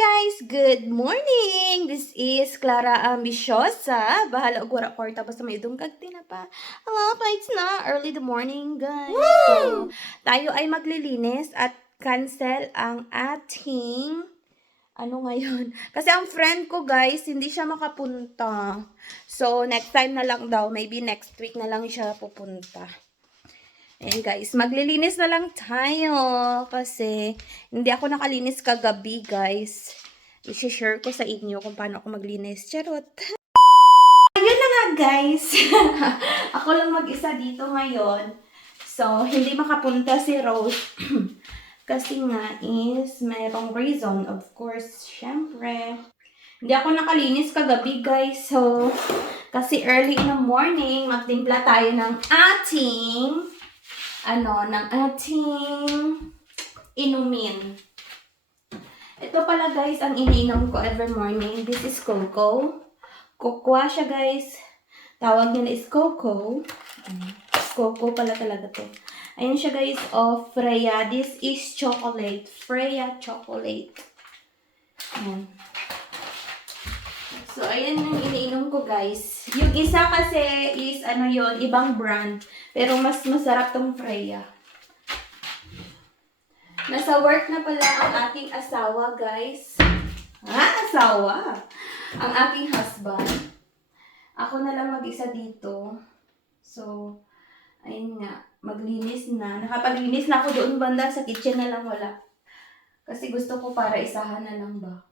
guys! Good morning! This is Clara Ambiciosa. Bahala og wara kwarta basta may udong kag tinapa. Hello, it's na early the morning, guys. So, tayo ay maglilinis at cancel ang ating ngayon. Kasi ang friend ko, guys, hindi siya makapunta. So, next time na lang daw. Maybe next week na lang siya pupunta. Ayan guys, maglilinis na lang tayo kasi hindi ako nakalinis kagabi guys. I-share ko sa inyo kung paano ako maglinis. Charot! Ayun na nga guys. Ako lang mag-isa dito ngayon. So, hindi makapunta si Rose. Kasi nga is mayroong reason. Of course, syempre. Hindi ako nakalinis kagabi guys. So, kasi early in the morning, magtimpla tayo ng ating inumin. Ito pala guys, ang iniinom ko every morning. This is cocoa. Cocoa siya guys. Tawag niya is cocoa. Cocoa pala talaga to. Ayan siya guys, of Freya. This is chocolate. Freya chocolate. Ayan. So, ayan yung iniinom ko guys. Yung isa kasi is, ibang brand. Pero mas masarap tong Freya. Nasa work na pala ang aking asawa guys. Asawa! Ang aking husband. Ako na lang mag-isa dito. So, ayun nga. Maglinis na. Nakapaglinis na ako doon banda sa kitchen na lang wala. Kasi gusto ko para isahan na lang ba.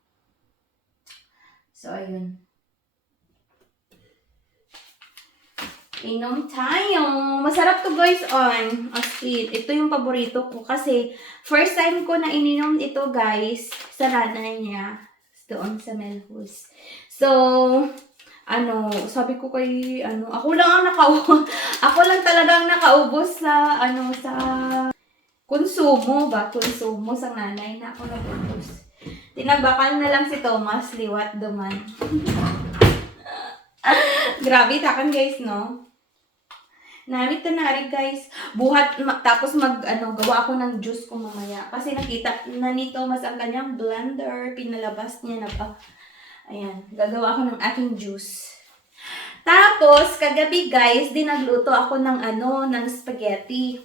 So, ayun. Inom tayo. Masarap to guys on. As in, ito yung paborito ko. Kasi, first time ko na ininom ito guys sa nanay niya. Doon sa Melhus. So, sabi ko kay, ako lang ako lang talagang nakaubos sa, sa konsumo ba? Konsumo sa nanay na ako nag-ubos. Tinabakan na lang si Thomas, liwat duman. Grabe, takan guys, no? Namit na rin guys. Buhat, tapos gawa ako ng juice ko mamaya. Kasi nakita na ni Thomas ang kanyang blender. Pinalabas niya na pa. Ayan, gagawa ako ng aking juice. Tapos, kagabi guys, nagluto ako ng spaghetti.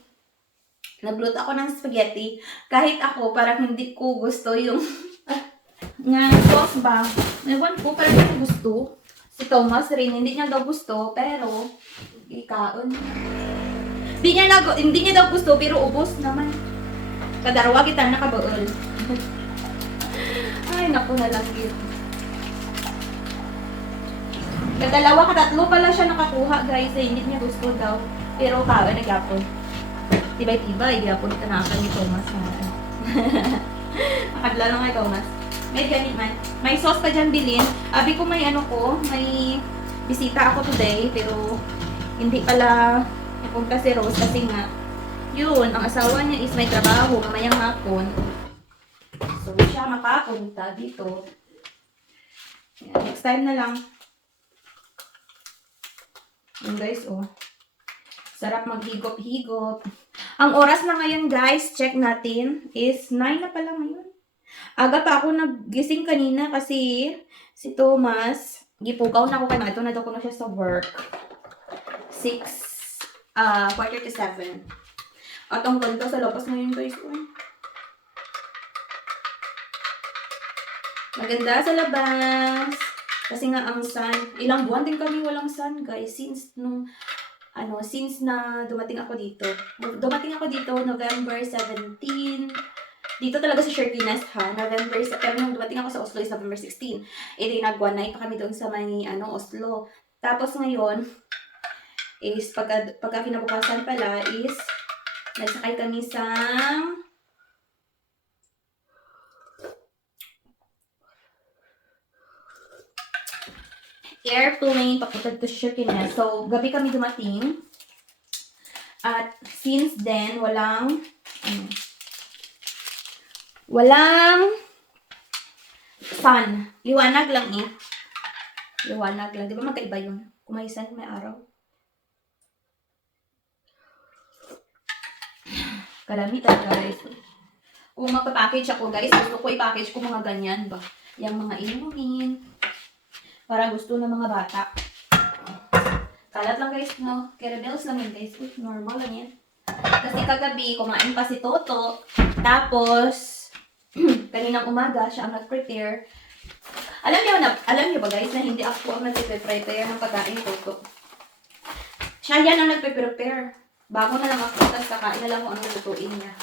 Nagluto ako ng spaghetti. Kahit ako, parang hindi ko gusto yung nga sauce ba? Ewan ko, parang hindi ko gusto. Si Thomas rin, hindi niya daw gusto, pero ikaon. Hindi niya daw gusto, pero ubos naman. Kadarwa kita nakabaol. Ay, naku na lang yun. Kadalawa, katatlo pala siya nakakuha, guys. Hindi niya gusto daw. Pero kaon, nag-apon. Tibay-tibay, gyapon ka na ni Thomas. Nakadla lang kay Thomas. May ganit man. May sauce pa dyan bilhin. Abi ko may may bisita ako today, pero hindi pala napunta si Rose kasi nga, yun, ang asawa niya is may trabaho, mamayang hapon. So, siya makapunta dito. Yan, next time na lang. Yun guys, sarap maghigop-higop. Ang oras na ngayon guys, check natin, is 9 na pala ngayon. Aga pa ako naggising kanina kasi si Thomas, gipugaw na ako kay ito na daw ko na siya sa work. 6:45. At ang ganda sa labas ngayon guys. Maganda sa labas. Kasi nga ang sun, ilang buwan din kami walang sun guys. Since na dumating ako dito. Dumating ako dito November 17. Dito talaga sa Sherpinas ha. Pero nung dumating ako sa Oslo is November 16. Nag-one night pa kami doon sa may Oslo. Tapos ngayon is pagka kinabukasan pala is nagsakay kami sa airplane papunta to Sherpinas. So gabi kami dumating. At since then walang sun. Liwanag lang Liwanag lang. Di ba magkaiba yun? Kung may sun, may araw. Kalamitan guys. Kung magpa-package ako guys, gusto ko i-package ko mga ganyan ba. Yung mga inumin. Para gusto ng mga bata. Kalat lang guys, no? Caramels lang yun guys. Uy, normal lang yan. Kasi kagabi, kumain pa si Toto. Tapos, kaninang umaga, siya ang nag-prepare. Alam niyo ba guys, na hindi ako ang nag-prepare ng pagkain Toto. Siya yan ang nag-prepare. Bago na lang ako, tapos kakain na lang kung anong lutuin niya.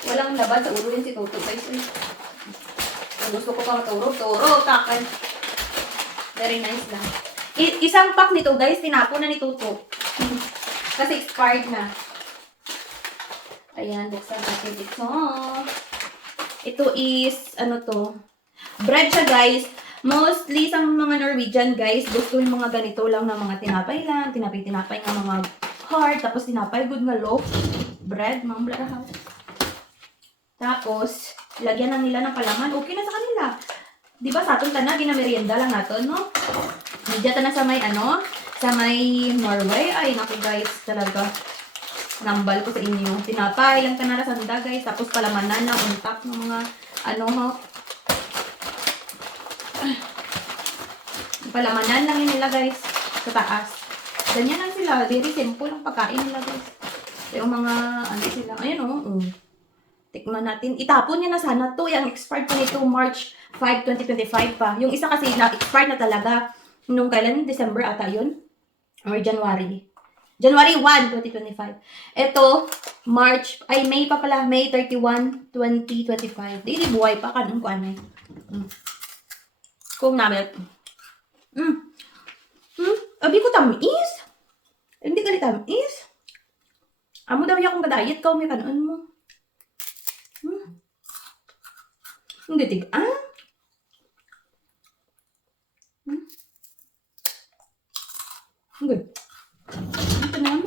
Walang laban sa ulo yan si Toto guys. Kung gusto ko pa maturo, takan. Very nice lang. Isang pack nito guys, tinapon na ni Toto. Kasi expired na. Ayan, buksan natin ito. Ito is, ano to? Bread siya guys. Mostly sa mga Norwegian guys, gusto yung mga ganito lang na mga tinapay lang. Tinapay ng mga hard. Tapos tinapay good nga loaf. Bread, mga blarahaw. Tapos, lagyan na nila ng palaman. Okay na sa kanila. Diba sa atin na, ginamerienda lang natin, no? Medya na sa may sa may Norway. Ay, naku guys, talaga. Nambal ko sa inyo. Tinapay lang na sanda guys. Tapos palamanan na, untak ng mga, palamanan lang yun nila guys. Sa taas. Ganyan lang sila. Very simple ang pagkain nila guys. Yung mga, sila. Ayun tikman natin. Itapon niya na sana to. Yung expired pa nito, March 5, 2025 pa. Yung isa kasi na-expired na talaga. Nung kailan? December ata yun? Or January. January 1, 2025. Ito, May pa pala. May 31, 2025. Di buhay pa. Kanong ko ano. Kung namin. Abi ko tamis. Hindi ka tamis. Amo daw yung kadayet ka. May kanon mo. Hindi tigaan. Good. Ito naman.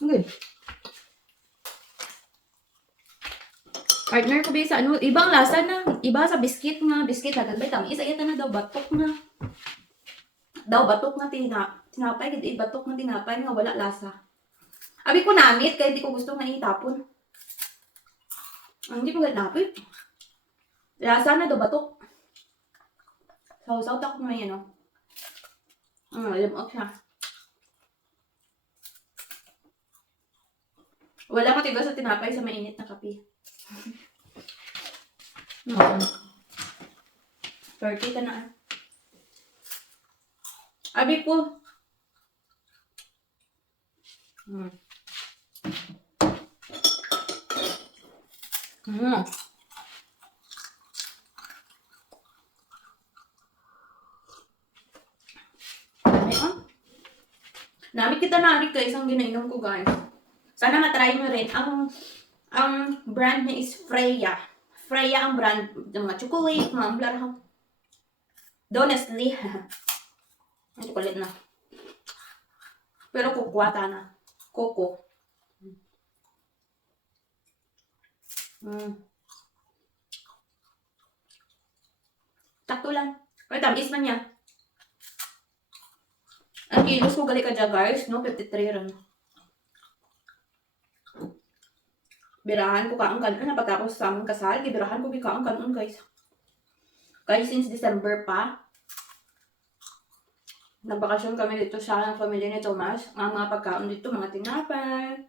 Good. Partner ko ba sa ibang lasa na. Iba sa biscuit nga. Biscuit na ganda. Tamis. Isa na daw. Batok na. Batok na tinapay. Hindi batok na tinapay nga. Wala lasa. Abi ko namit. Kaya hindi ko gusto nga itapon. Hindi ko ganapit. Lasa na daw batok. Sausaw tako na yan, limot siya. Wala matiga sa tinapay sa mainit na kape. 30 ka na. Abi ko. Namit kita na rin guys ang ginainom ko guys. Sana matry mo rin. Ang brand niya is Freya. Freya ang brand ng mga chocolate, mga blarahaw. Honestly. Ang chocolate na. Pero kukwata na. Coco. Takto lang. Pero tamis man niya. Ang kilos ko gali ka dyan guys, 53 rin. Birahan ko kaang kanon na pagkakos sa aming kasal. Birahan ko kaang kanon guys. Guys, since December pa, nagbakasyon kami dito sa pamilya ni Tomas. Ang mga pagkaon dito, mga tinapay,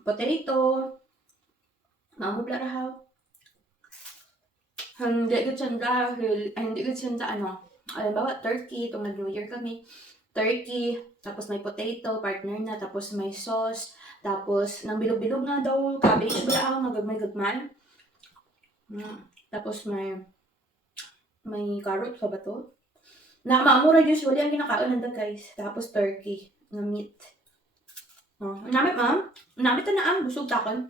potato, mga blarahaw. Hindi ko sanda alam turkey, itong nag-New Year kami. Turkey, tapos may potato, partner na, tapos may sauce, tapos nang bilog-bilog na daw, cabbage ba ako, nagagmay-gagman. Tapos may carrot pa ba to? Na maamura usually ang kinakaon nanda guys. Tapos turkey, na meat. Namit namit na ang busog takan.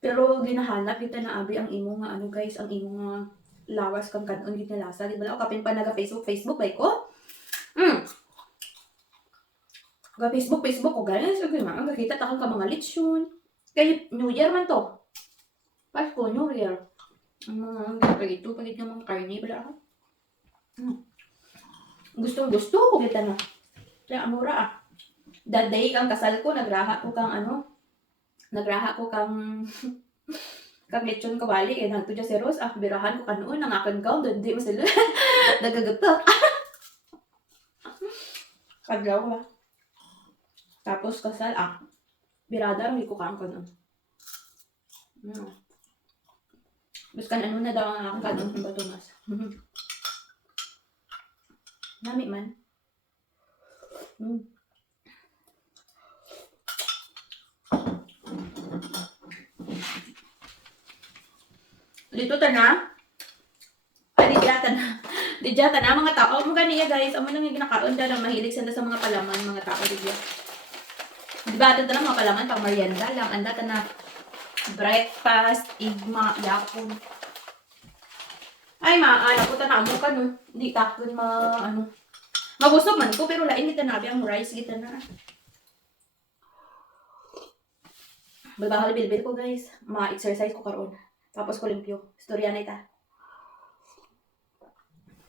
Pero ginahanap kita na abi ang imo nga guys, ang imo nga lawas kang kanon gid nga lasa. Di ba kapin pa naga Facebook like ko? Ga Facebook ko guys, okay nga, nakita ta ka mga lechon. Kay New Year man to. Pasko, New Year. Ang mga ito, pagit ng mga karne, bala ako. Gusto ko kita na. Kaya amura That day kang kasal ko, nagraha ko kang kang lechon kawali kay nagto dya si Rose, birahan ko kanoon ang akin gown, di mo sila nagagatok. Kadlaw ba? Tapos kasal, birada rin ko kang kanon. Buskan ano na daw ang akong kanon ng batumas. Nami man. Dito ta na. Didyata na mga tao. Mo ganiya guys, amo nang ginakaon da lang mahilig sanda sa mga palaman mga tao diya. Diba ito na mga palaman pang merienda lang. Anda ta na breakfast, igma, yapon. Ay anak ko ta na amo ka no. Di takon mabusog man ko pero lain kita na ang rice kita na. Balbahal bilbil ko guys. Ma-exercise ko karon. Tapos ko limpyo. Storya na ita.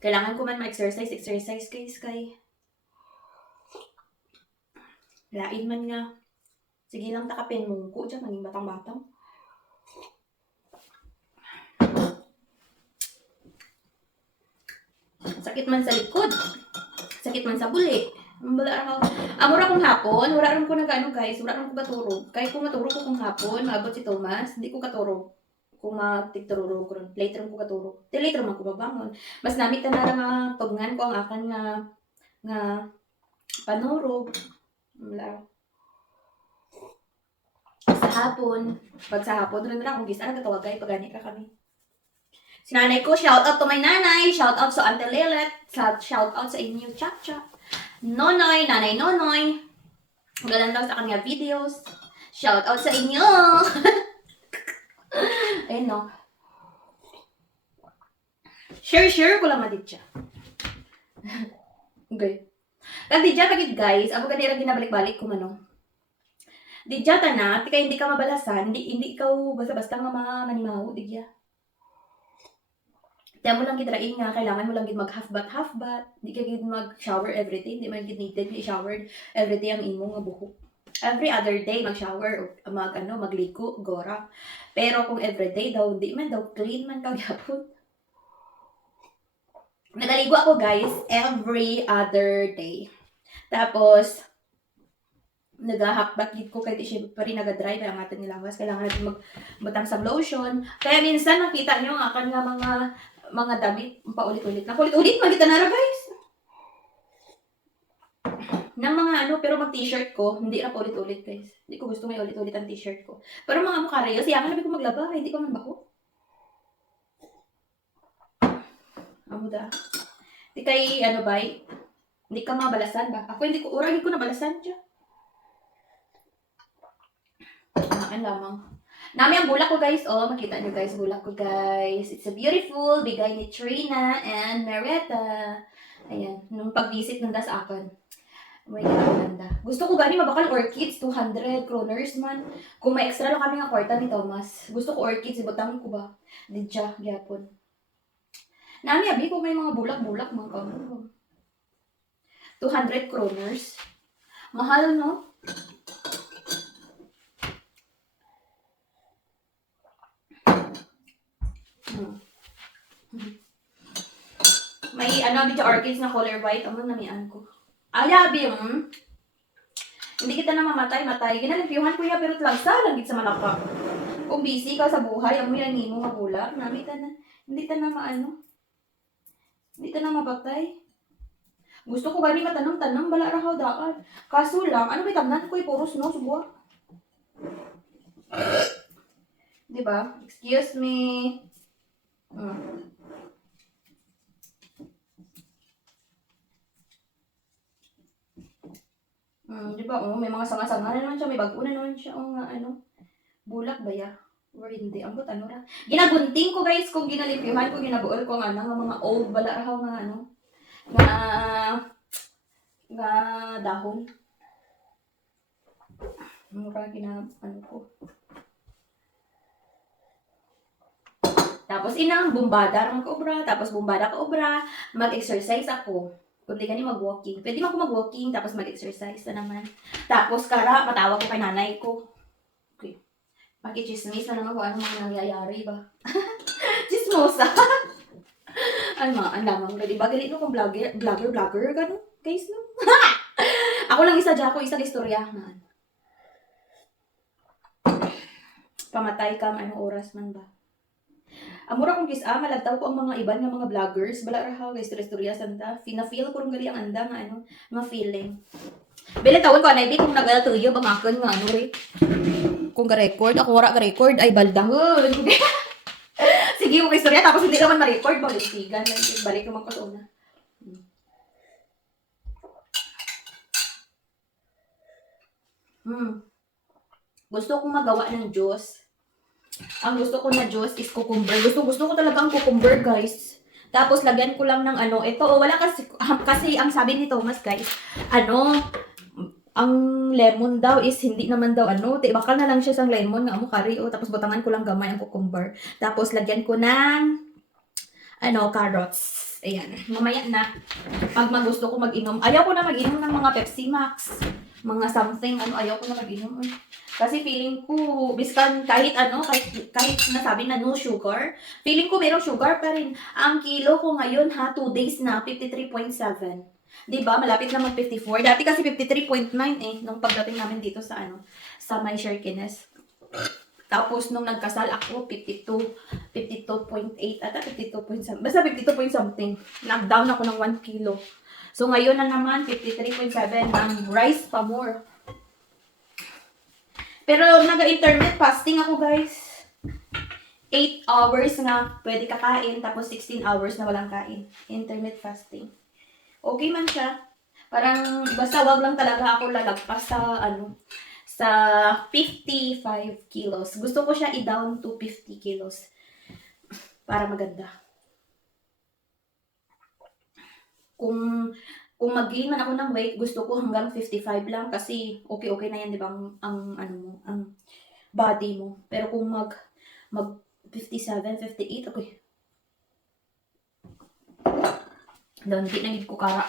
Kailangan ko man ma-exercise guys kay lain man nga. Sige lang takapin mo ko dyan, naging batang-batang. Sakit man sa likod. Sakit man sa buli. Amura kong hapon, wala rin ko nag-ano guys, wala rin ko katurog. Kaya kung maturog ko kung hapon, maabot si Thomas, hindi ko katurog. Kung matigturog ko rin, later ko katurog. Later man ko babangon. Mas namit na lang tugngan ko ang akan nga panurog. Wala. Pag sa hapon, rin na akong gisa, nagtatawagay, pagani ka kami. Si nanay ko, shout out to my nanay, shout out sa Auntie Lilet, shout out sa inyo, Chacha. Nonoy, nanay Nonoy. Galan daw sa kanya videos. Shout out sa inyo. Ayun no. Share ko lang madid siya. Okay. Kag di dyan pagid guys, ako ganira ginabalik-balik kung ano. Di dyan na, tika hindi ka mabalasan, hindi ikaw basta-basta nga manimaw, di dyan. Kaya mo lang gidrain nga, kailangan mo lang gid mag half bath. Di ka gid mag-shower everyday, hindi man gid needed i-shower everyday ang imo nga buhok. Every other day mag-shower o magliko, gora. Pero kung everyday daw, di man daw clean man kagyapon. Nagaligo ako guys every other day. Tapos nag-half-bath ko kahit siya pa rin nag-dry kaya ang ating nilawas. Kailangan natin magbutang sa lotion. Kaya minsan nakita nyo ang akan nga mga damit paulit-ulit. Paulit-ulit magkita na guys. Nang mga pero mag t-shirt ko, hindi na paulit-ulit guys. Hindi ko gusto may ulit-ulit ang t-shirt ko. Pero mga mukha rin, siya nabi ko maglaba, hindi ko man bako. Amuda. Di kay ba? Hindi ka mabalasan ba? Ako hindi ko, uragin ko nabalasan siya. Lamang. Nami ang bulak ko guys. Oh, makita nyo guys, bulak ko guys. It's a beautiful, bigay ni Trina and Marietta. Ayan, nung pag-visit nanda sa akin. May kinaganda. Gusto ko gani mabakal orchids, 200 kroners man. Kung may extra lang kami nga kwarta ni Thomas. Gusto ko orchids, ibutang ko ba? Didya, gyapon. Nami abi ko may mga bulak-bulak mga kamo. 200 kroners. Mahal no? May video orchids na color white. Amo namian ko. Ayabi, hindi kita na matay. Ginalimpyuhan ko ya, pero tlagsa lang sa malaka. Kung busy ka sa buhay, amo yan nimo nga bulak. Hindi ta na hindi ta na mapatay. Gusto ko gani matanong-tanong, bala rahaw daan. Kaso lang, ano may tamnan ko, puros no, subuha. Diba? Excuse me. Diba? May mga sanga-sanga naman siya, may bago na naman siya. Bulak ba ya? Or hindi? Ambot ra? Ginagunting ko guys, kung ginalimpyuhan ko, ginabuol ko nga mga old bala rahaw nga dahon. Mura ko. Tapos bumbada rang ka obra, tapos bumbada ka obra, mag-exercise ako. Kundi gani mag-walking. Pwede man ako mag-walking, tapos mag-exercise na naman. Tapos, kara, matawag ko kay nanay ko. Okay. Makichismis na naman kung ano mga nangyayari ba. Chismosa. Ano, ang lamang na, diba? Galit no kung vlogger, gano'n? Guys, no? Ako lang isa dyan, ako isang istorya. Pamatay ka, anong oras man ba? Amura kong malagtaw ko ang mga iban nga mga vloggers. Bala ra ha, guys, istorya santa. Fina-feel ko rin gali ang anda nga, ano, mga feeling. Bila tawon ko, anay, kung nag-tuyo, bamakan nga, ano, eh. Kung ga-record, ako wala ga-record, ay baldahon. Sige, yung istorya, tapos hindi naman ma-record, balitigan. Balik naman ko sa una. Gusto kong magawa ng juice. Ang gusto ko na juice is cucumber. Gusto ko talaga ang cucumber, guys. Tapos, lagyan ko lang ng ano, ito, wala kasi ang sabi ni Thomas, guys, ano, ang lemon daw is hindi naman daw ano, bakal na lang siya sang lemon nga mo kari, tapos butangan ko lang gamay ang cucumber. Tapos, lagyan ko ng, ano, carrots. Ayan, mamaya na. Pag magusto ko mag-inom, ayaw ko na mag-inom ng mga Pepsi Max, mga something, ano, ayaw ko na mag-inom. Kasi feeling ko, biskan kahit ano, kahit nasabi na no sugar, feeling ko merong sugar pa rin. Ang kilo ko ngayon ha, 2 days na, 53.7. Diba? Malapit na mag 54. Dati kasi 53.9 eh, nung pagdating namin dito sa ano, sa my Sherkines. Tapos nung nagkasal ako, 52.8 ata 52.7. Basta 52 point something. Knockdown ako ng 1 kilo. So ngayon na naman, 53.7 ng rice pa more. Pero nag-intermittent fasting ako, guys. 8 hours na pwede kakain, tapos 16 hours na walang kain. Intermittent fasting. Okay man siya. Parang, basta wag lang talaga ako lalagpas sa, ano, sa 55 kilos. Gusto ko siya i-down to 50 kilos. Para maganda. Kung mag-gain man ako ng weight, gusto ko hanggang 55 lang kasi okay na yan, di ba? Ang ano mo, ang body mo. Pero kung mag 57, 58, okay. Doon, hindi na hindi ko kaya.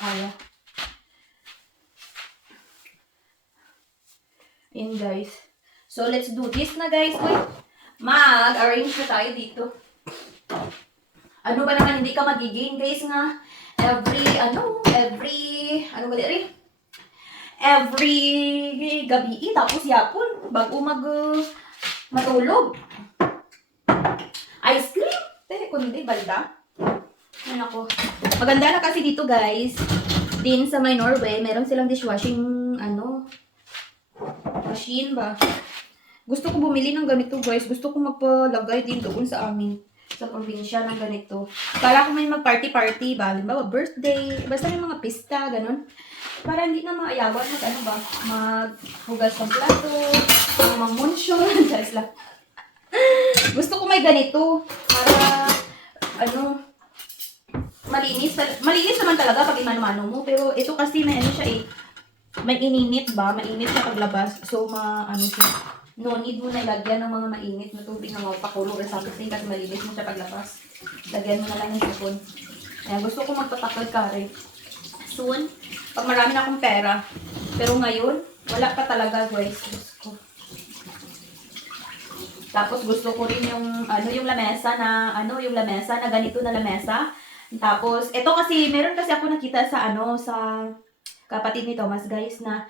Ayan, guys. So, let's do this na, guys. Wait. Mag-arrange na tayo dito. Ano ba naman, hindi ka mag-gain, guys, nga. Every gabi, tapos yapon, bago matulog. Ice cream? Kundi, balda. Ano ako. Maganda na kasi dito, guys. Din sa my Norway, meron silang dishwashing, ano, machine ba? Gusto ko bumili ng ganito, guys. Gusto ko magpalagay din doon sa amin. Sa probinsya ng ganito. Kala ko may mag-party-party ba? Halimbawa, birthday. Basta may mga pista, ganun. Para hindi na maayawan maghugas ng plato, mag-muntion. Gusto ko may ganito. Para, ano, malinis naman talaga pag imano-mano mo. Pero ito kasi may ano siya eh. May ininit ba? Mainit siya paglabas. So, siya. No need mo na ilagyan ng mga mainit na tubig na mapakulo or something kasi malinis mo siya paglabas. Lagyan mo na lang ng sipon. Ayan, gusto ko magpatakod kare. Soon, pag marami na akong pera. Pero ngayon, wala pa talaga, guys. Gusto. Tapos gusto ko rin yung lamesa na ganito na lamesa. Tapos ito kasi meron kasi ako nakita sa sa kapatid ni Thomas, guys, na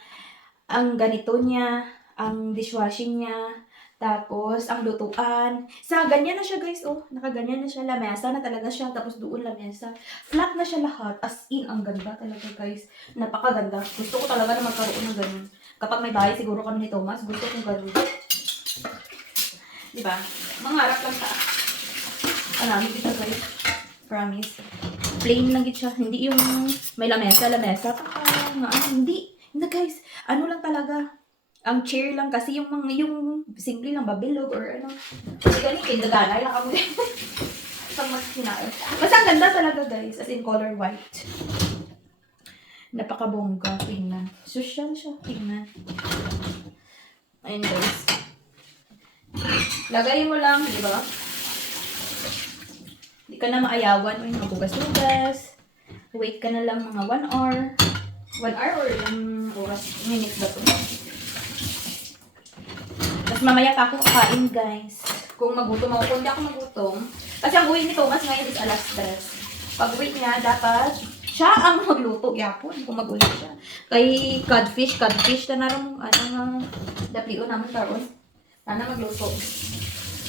ang ganito niya, ang dishwashing niya, tapos ang lutuan. Sa ganyan na siya, guys, nakaganyan na siya, lamesa na talaga siya, tapos doon lamesa. Flat na siya lahat, as in, ang ganda talaga, guys. Napakaganda. Gusto ko talaga na magkaroon ng ganun. Kapag may bahay siguro kami ni Thomas, gusto kong ganun. Diba? Mangarap lang sa namin dito, guys. Promise. Plain lang siya. Hindi yung may lamesa. Hindi. Hindi, guys. Ano lang talaga. Ang chair lang kasi yung simple lang babilog or ano. Kasi ganito, daganay lang kami. Sa mas kinain. Basta ang ganda talaga, guys. As in color white. Napakabongga. Tingnan. Social siya. Tingnan. Ayun, guys. Lagay mo lang, di ba? Hindi ka na maayawan. Uy, magugas-ugas. Wait ka na lang mga 1 hour. 1 hour or ilang oras? Minutes ba to? Tapos mamaya pa ako kakain, guys. Kung magutom ako, kung hindi ako magutom. Kasi ang uwi ni Thomas ngayon is alas 3. Pag uwi niya, dapat siya ang magluto. Yapon, kung mag-uwi siya. Kay codfish na naman, daplion naman karon. Sana magluto.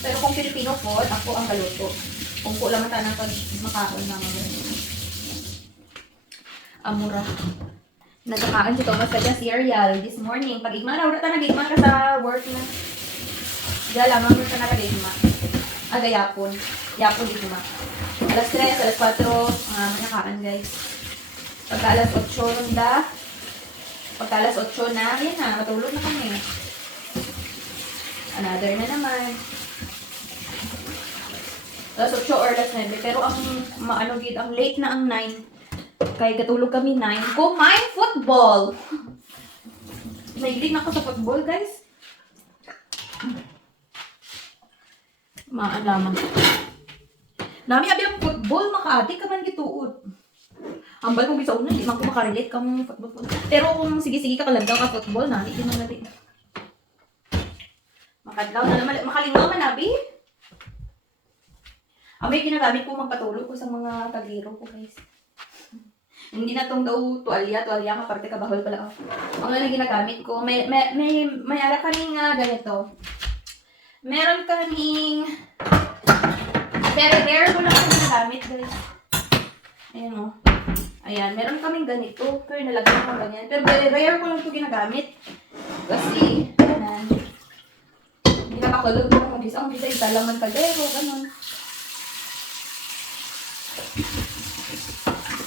Pero kung Filipino food, ako ang galuto. Kung po lang tanang pag makaon naman. Amura. Nagkakaan si Thomas kaya cereal this morning. Pag igma na, wala ka nag-igma ka sa work na. Diyan lamang mo ka nag-igma. Aga yapon. Yapon igma. Alas 3, alas 4, nakakaan guys. Pagka alas 8 ronda. Pagka alas 8 na, yan na, matulog na kami. Another na naman. Alas 8 or alas 9. Pero ang ang late na ang 9. Kaya katulog kami 9. Kumain football! Nahilig na ako sa football, guys. Maalaman. Nami abi ang football, makaati ka man gituod. Ambal kong bisa una, hindi man ko makarelate kang football. Pero kung sige-sige ka kalandaw ka football, nani, di man natin. Makadlaw na naman, makalingaw man, abi. May ginagamit ko magpatulog ko sa mga kagiro ko, guys. Hindi na tong daw tuwalya ka parte ka bahol pala. Ang lang ginagamit ko, may ara kaning ganito. Meron kaming very rare ko lang ginagamit, guys. Ayan o. Ayan, meron kaming ganito. Pero nalagyan ko ganyan. Pero very rare ko lang ito ginagamit. Kasi, hindi nakakulog ko kung isa. Kung isa, italaman kagero, ganun.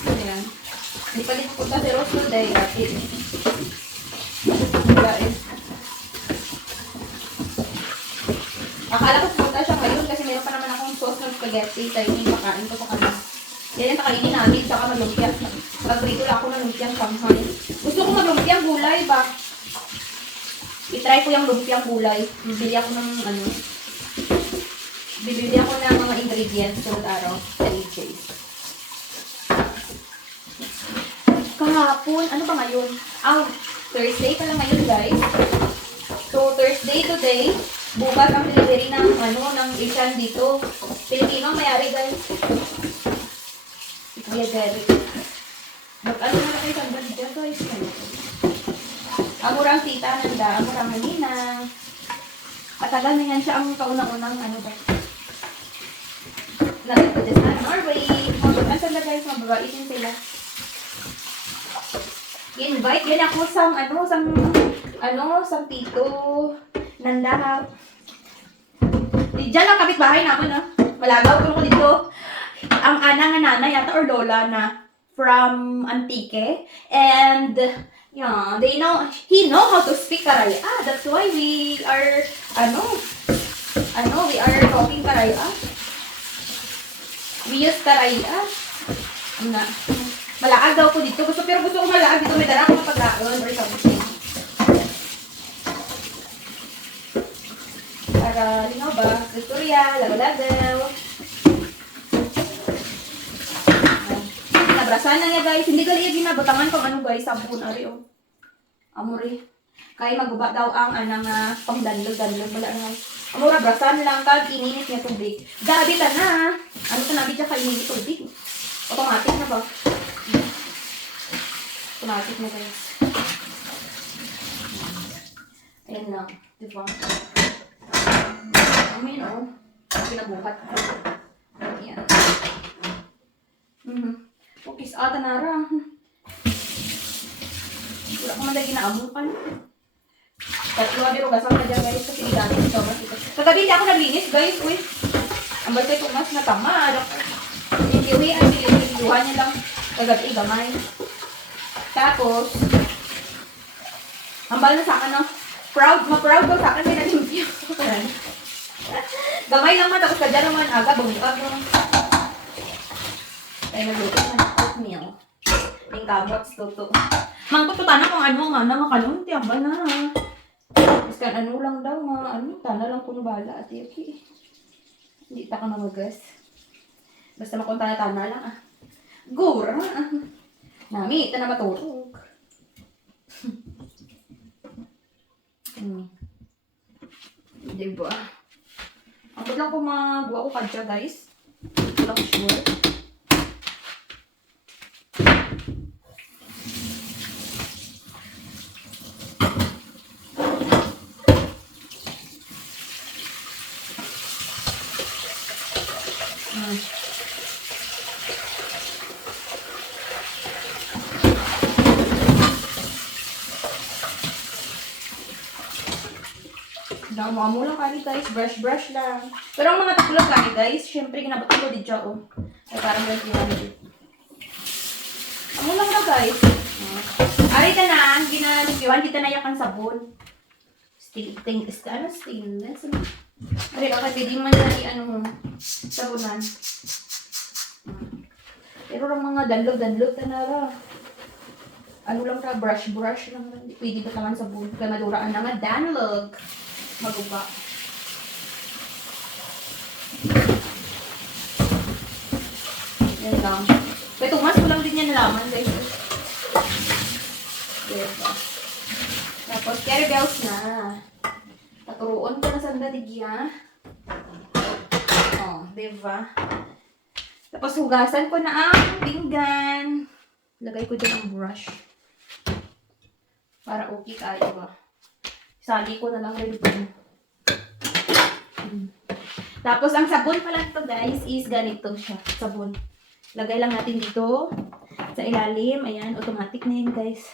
Ayan. Hindi pa din pupunta si Rose today. Guys. Akala ko pupunta siya ngayon kasi meron pa naman akong sauce ng spaghetti. Kaya yung pakain ko sa kanila. Yan yung pakainin namin. Tsaka maglumpia. Pag-rito lang ako ng lumpiang Shanghai. Gusto ko maglumpiang gulay ba? I-try ko yung lumpiang gulay. Bibili ako ng Bibili ako ng mga ingredients sunod araw sa AJ's. Kahapon, ano ba ngayon? Thursday pa lang ngayon, guys. So, Thursday today, bukas ang delivery ng, ng Asian dito. Pilipino ang mayari, guys. Si Kuya Derek. Mag-ano na kayo sandal dyan, guys. Amurang tita, nanda. Amurang maninang. Matagal na yan siya ang kaunang-unang, guys. Nagpunta sa Norway. Mag-asan na, guys. Mababaitin sila. I-invite yan ako sang tito nanda. Diyan lang kapitbahay naman Malagaw ko dito. Ang ana nga nanay yata or lola na from Antique. And yeah, he know how to speak Karaya. That's why we are we are talking Karaya. We use Karaya. Malaag daw ko dito. Pero gusto ko malaag dito. May dala ko paglaon or something. Para, ba? Victoria, lagaw-lagaw. Nabrasan na niya, guys. Hindi gali yung ginabatangan kung guys. Sabon, ari, Amuri. Kaya maguba daw ang pangdanlog-danlog. Wala nga. Amura, brasan lang kag ininit niya tubig. Gabi ta na. Ano ta nabi dyan kainit tubig? Automatic na ba? Automatic na, guys. Ayan lang. Diba? Amin, pinabuhat ko. Ayan. Focus ata nara. Wala ko man na ginaamukan. Tatlo biro gasang na dyan, guys. Kasi ilanit ito. Kagabi hindi ako naglinis, guys. Uy. Ang balta ito mas natamad. Hindi, ang bilihan niya lang. Kagabi, gamay. Tapos, ang bala na sa akin, ma-proud daw sa akin, may nalimpyo. Gamay lang man, tapos kadya naman, bungkag naman. Kaya nagluto naman ng oatmeal. Yung kabots, tuto. Mangkututan na kung mga kanunti, ang bala na. Tapos lang daw, tana lang kung bala, at okay. Hindi ta ka na magas. Basta makunta na tana lang, Gura. Nami, ito na matulog. Diba? Ang lang kung magawa ko kadya, guys. Ito lang sure. Mga mula kani guys, brush lang. Pero ang mga takulog kani guys, syempre ginabato ko di dyan oh. Ay parang guys ginamit. Amo lang na guys. Ari ka na, ginalagyan kita na yakang sabon. Stainless. Ari ka kasi di man na ano sabunan. Pero ang mga danlog tanara. Ano lang ka, brush lang. Pwede ba naman sabon? Kaya maduraan na nga danlog. Maguba. Yan lang. Kaya tumas ko lang din yan nalaman guys. Diba? Tapos carry bells na. Taturuan ko na sa dadigya. Oh, diba? Tapos hugasan ko na ang pinggan. Lagay ko dyan ang brush. Para okay kayo ba? Sali ko na lang rin ito. Tapos, ang sabon pala ito guys is ganito siya. Sabon. Lagay lang natin dito sa ilalim. Ayan, automatic na yun guys.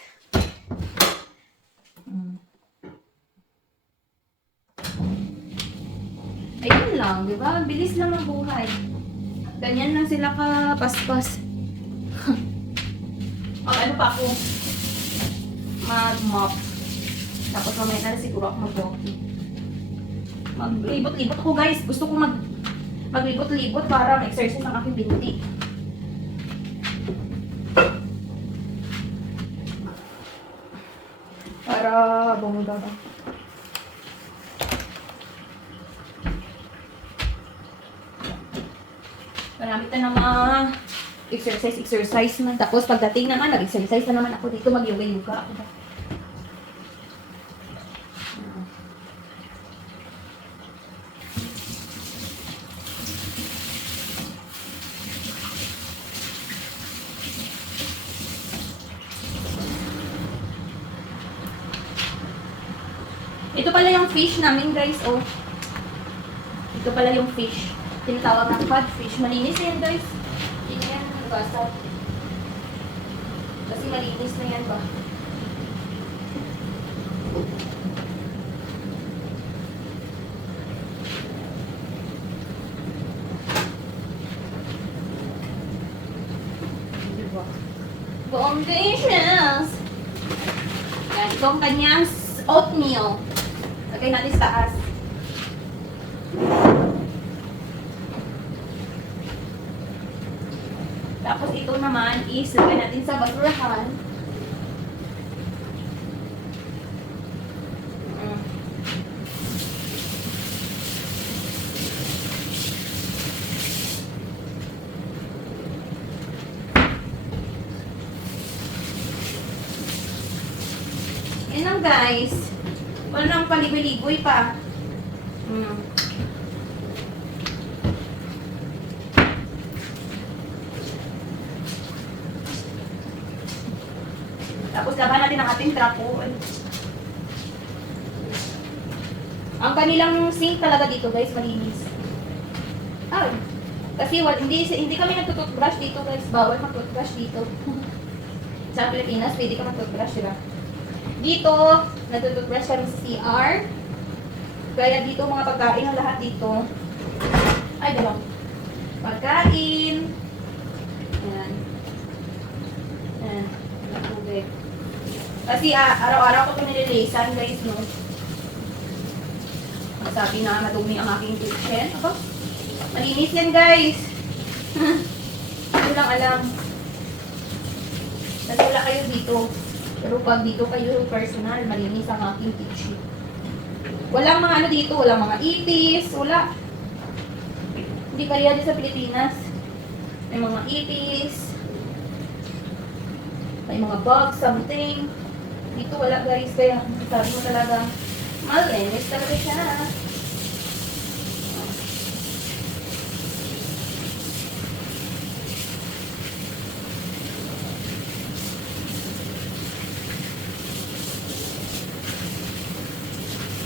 Ayun lang, di ba? Bilis lang ang buhay. Ganyan lang sila kapaspas. Ano pa ako? Mag-mop. Tapos mamaya na siguro ako mag-walking. Maglibot-libot ako guys. Gusto ko maglibot-libot para ma-exercise ang aking binti. Para bumuga ba. Marami ka na mga exercise na. Tapos pagdating naman, nag-exercise na naman ako dito. Mag-yoga-yoga ako ba. Ito pala yung fish namin guys, oh. Ito pala yung fish. Tinatawag ng codfish. Malinis na yan guys. Hindi na yan nabasag. Kasi malinis na yan ba. Diba? Foundations! Yan, ito ang kanyang oatmeal. Lagay natin sa taas. Tapos ito naman is lagay natin sa basurahan. Yan lang guys. Wala nang paligoy-ligoy pa. Tapos laban natin ang ating trapo. Ang kanilang sink talaga dito guys, malinis. Ay, kasi hindi kami nagtututbrush dito guys. Bawal mag-toothbrush dito. Sa Pilipinas, pwede ka mag-toothbrush, diba? Dito, nagtututbrush kami sa CR. Kaya dito, mga pagkain ang lahat dito. Ay, diba? Pagkain. Ayan. Ayan. Tubig. Kasi araw-araw ko ito nililisan guys, no? Sabi na madumi ang aking kitchen. Aba, malinis yan guys. Hindi lang alam. Kasi wala kayo dito. Pero pag dito kayo personal, malinis ang aking kitchen. Walang mga ano dito, walang mga ipis, wala. Hindi kaya din sa Pilipinas. May mga ipis. May mga bugs, something. Dito wala guys, kaya sabi mo talaga, malinis talaga siya.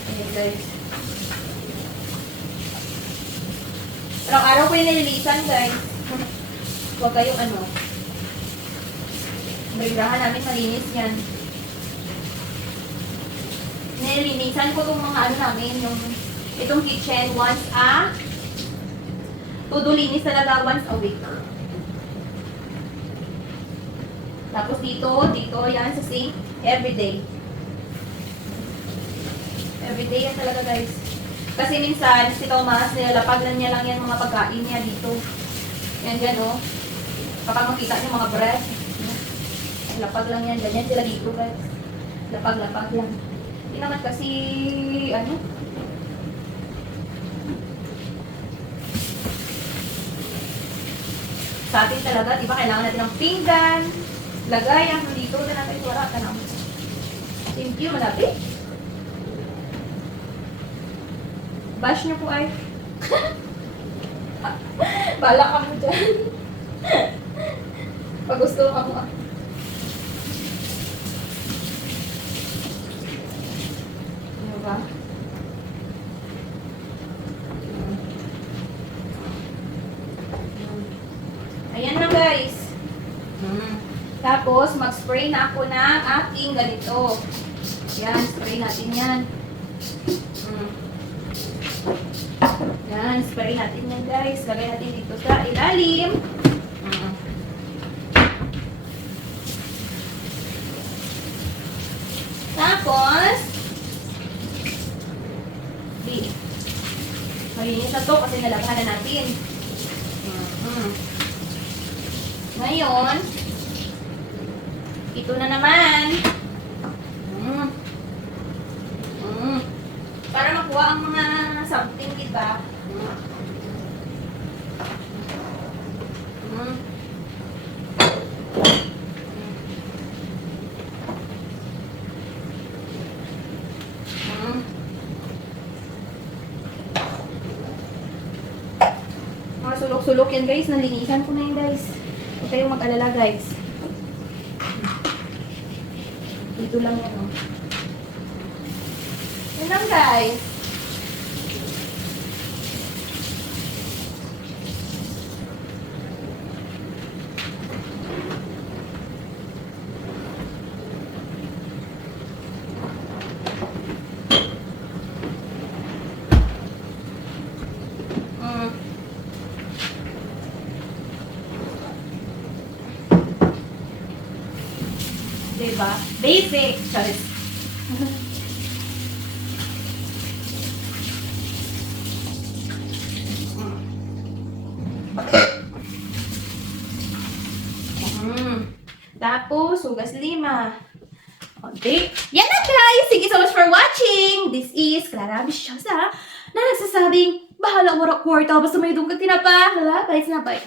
Ayan guys. Araw-araw ko yung nililisan guys. Huwag kayong ano. Marigrahan namin malinis yan. Nililinisan ko itong mga ano namin, itong kitchen once todo linis talaga once a week. Tapos dito, yan sa sink, everyday. Everyday yan talaga guys. Kasi minsan, si Thomas, nilalapag niya lang yan mga pagkain niya dito. Yan oh. Kapag makita niyo mga bread, lapag lang yan. Ganyan sila dito guys. Lapag-lapag lang. Hindi naman kasi, ano, sa atin talaga, di ba, kailangan natin ng pinggan, lagayan, dito na natin wala ka naman. Thank you, malapit. Bash nyo po ay. Bala ka mo dyan. Pag gusto mo ako. Ano ba? Ayan na guys. Tapos, mag-spray na ako ng aking ganito. Yan, spray natin yan. Yan, spray natin yan guys. Lagay natin dito sa ilalim. Tapos, malinis na to kasi nalaghan na natin. Ngayon, ito na naman. Para makuha ang mga something, diba? Mga sulok-sulok yan guys. Nalinisan ko na yan guys. Huwag kayong mag-alala guys. Dito lang yan oh. Yan lang guys. Diba? Basic. Charis. Tapos, hugas 5. Okay. Yan na guys! Thank you so much for watching! This is Clara Ambisyosa na nagsasabing, bahala mo ra kwarta basta may dungkag tinapa. Hala, bye na bye.